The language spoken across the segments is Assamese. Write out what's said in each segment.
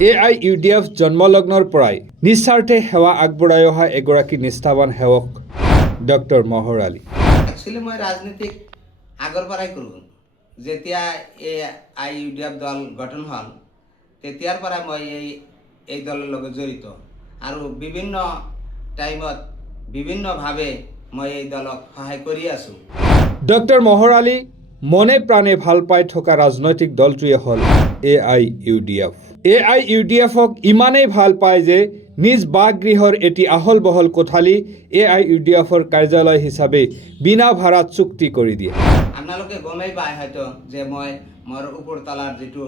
AIUDF জন্মলগ্নৰ পৰাই নিস্বাৰ্থে সেৱা আগবঢ়াই অহা এগৰাকী নিষ্ঠাৱান সেৱক ডক্টৰ মহৰ আলী। একচুৱেলি মই ৰাজনীতিক আগৰ পৰাই কৰোঁ। যেতিয়া AIUDF দল গঠন হ'ল তেতিয়াৰ পৰা মই এই দলৰ লগত জড়িত আৰু বিভিন্ন টাইমত বিভিন্নভাৱে মই এই দলক সহায় কৰি আছোঁ। ডক্টৰ মহৰ আলী মনে প্ৰাণে ভাল পাই থকা ৰাজনৈতিক দলটোৱে হ'ল AIUDF। AIUDFক ইমানেই ভাল পায় যে নিজ বাসগৃহৰ এটি আহল বহল কোঠালি AIUDFৰ কাৰ্যালয় হিচাপে বিনা ভাড়াত চুক্তি কৰি দিয়ে। আপোনালোকে গমেই পায় হয়তো যে মই মোৰ ওপৰতলাৰ যিটো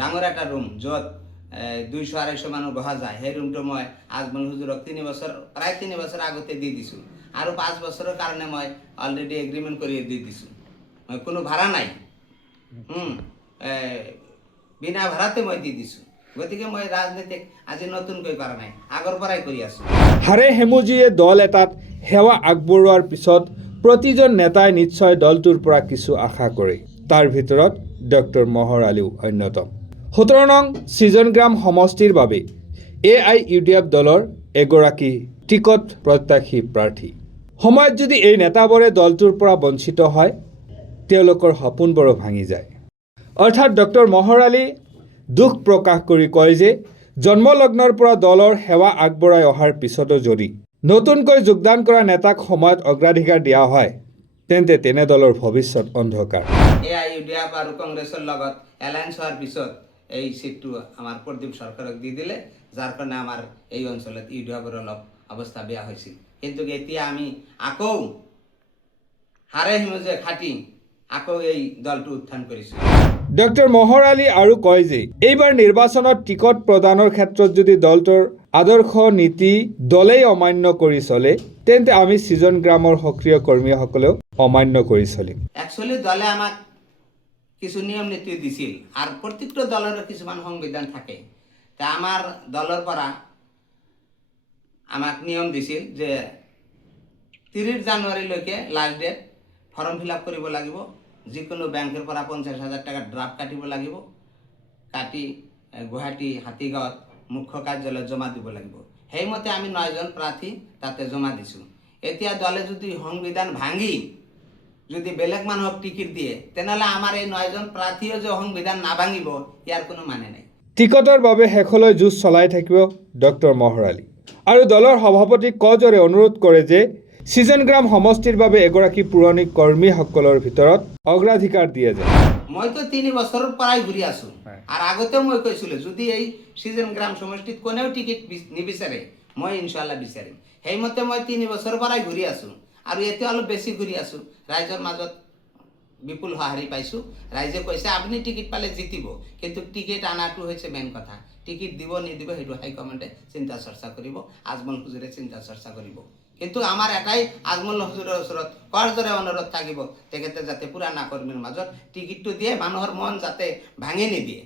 ডাঙৰ এটা ৰুম য'ত 200-250 মানুহ বহা যায়, সেই ৰুমটো মই আজমল হুজুৰক প্ৰায় 3 বছৰ আগতে দি দিছোঁ আৰু 5 বছৰৰ কাৰণে মই অলৰেডি এগ্ৰিমেণ্ট কৰি দি দিছোঁ। মই কোনো ভাড়া নাই, বিনা ভাড়াতে মই দি দিছোঁ। গতিকে মই ৰাজনীতিক আজি নতুনকৈ কৰা নাই, আগৰ পৰাই কৰি আছোঁ। হাৰে হেমুজিয়ে দল এটাত সেৱা আগবঢ়োৱাৰ পিছত প্ৰতিজন নেতাই নিশ্চয় দলটোৰ পৰা কিছু আশা কৰে। তাৰ ভিতৰত ডক্টৰ মহৰ আলীও অন্যতম। 17 নং সৃজনগ্ৰাম সমষ্টিৰ বাবে AIUDF দলৰ এগৰাকী টিকট প্ৰত্যাশী প্ৰাৰ্থী। সময়ত যদি এই নেতাবোৰে দলটোৰ পৰা বঞ্চিত হয়, তেওঁলোকৰ সপোনবোৰো ভাঙি যায়। অৰ্থাৎ ডক্টৰ মহৰ আলী দুখ প্ৰকাশ কৰি কয় যে জন্মলগ্নৰ পৰা দলৰ সেৱা আগবঢ়াই অহাৰ পিছতো যদি নতুনকৈ যোগদান কৰা নেতাক সময়ত অগ্ৰাধিকাৰ দিয়া হয়, তেন্তে তেনে দলৰ ভৱিষ্যত অন্ধকাৰ। AIUDF আৰু কংগ্ৰেছৰ লগত এলায়েন্স হোৱাৰ পিছত এই চিটটো আমাৰ প্ৰদীপ সৰকাৰক দি দিলে, যাৰ কাৰণে আমাৰ এই অঞ্চলত UDFৰ অলপ অৱস্থা বেয়া হৈছিল। কিন্তু এতিয়া আমি আকৌ হাৰে হিমজে খাটি আকৌ এই দলটো উত্থান কৰিছোঁ। ডক্টৰ মহৰ আলী আৰু কয় যে এইবাৰ নিৰ্বাচনত টিকট প্ৰদানৰ ক্ষেত্ৰত যদি দলটোৰ আদৰ্শ নীতি দলেই অমান্য কৰি চলে, তেন্তে আমি সৃজনগ্ৰামৰ সক্ৰিয় কৰ্মীসকলেও অমান্য কৰি চলিম। একচুৱেলি দলে আমাক কিছু নিয়ম নীতি দিছিল আৰু প্ৰত্যেকটো দলৰো কিছুমান সংবিধান থাকে। তা আমাৰ দলৰ পৰা আমাক নিয়ম দিছিল যে 30 জানুৱাৰীলৈকে last date, form fill up কৰিব লাগিব, যিকোনো বেংকৰ পৰা 50,000 টকা ড্ৰাফট কাটিব লাগিব, কাটি গুৱাহাটী হাতীগাঁৱত মুখ্য কাৰ্যালয়ত জমা দিব লাগিব। সেইমতে আমি 9জন প্ৰাৰ্থী তাতে জমা দিছোঁ। এতিয়া দলে যদি সংবিধান ভাঙি যদি বেলেগ মানুহক টিকিট দিয়ে, তেনেহ'লে আমাৰ এই 9জন প্ৰাৰ্থীও যে সংবিধান নাভাঙিব, ইয়াৰ কোনো মানে নাই। টিকটৰ বাবে শেষলৈ যুঁজ চলাই থাকিব ডক্টৰ মহৰ আলী আৰু দলৰ সভাপতিক কজৰে অনুৰোধ কৰে যে সৃজনগ্ৰাম সমষ্টিৰ বাবে এগৰাকী পুৰণি কৰ্মীসকলৰ ভিতৰত অগ্ৰাধিকাৰ দিয়ে যায়। মইতো 3 বছৰৰ পৰাই ঘূৰি আছোঁ আৰু আগতেও মই কৈছিলোঁ যদি এই সৃজনগ্ৰাম সমষ্টিত কোনেও টিকিট নিবিচাৰে, মই ইনশাল্লাহ বিচাৰিম। সেইমতে মই 3 বছৰৰ পৰাই ঘূৰি আছোঁ আৰু এতিয়া অলপ বেছি ঘূৰি আছোঁ। ৰাইজৰ মাজত বিপুল সঁহাৰি পাইছোঁ। ৰাইজে কৈছে আপুনি টিকিট পালে জিতিব, কিন্তু টিকিট আনাটো হৈছে মেইন কথা। টিকিট দিব নিদিব সেইটো হাইকমাণ্ডে চিন্তা চৰ্চা কৰিব, আজমল হুজুৰে চিন্তা চৰ্চা কৰিব। কিন্তু আমাৰ এটাই আজমল হুজুৰৰ ওচৰত কৰজৰে অনুৰোধ থাকিব, তেখেতে যাতে পুৰাণা কৰ্মীৰ মাজত টিকিটটো দিয়ে, মানুহৰ মন যাতে ভাঙি নিদিয়ে।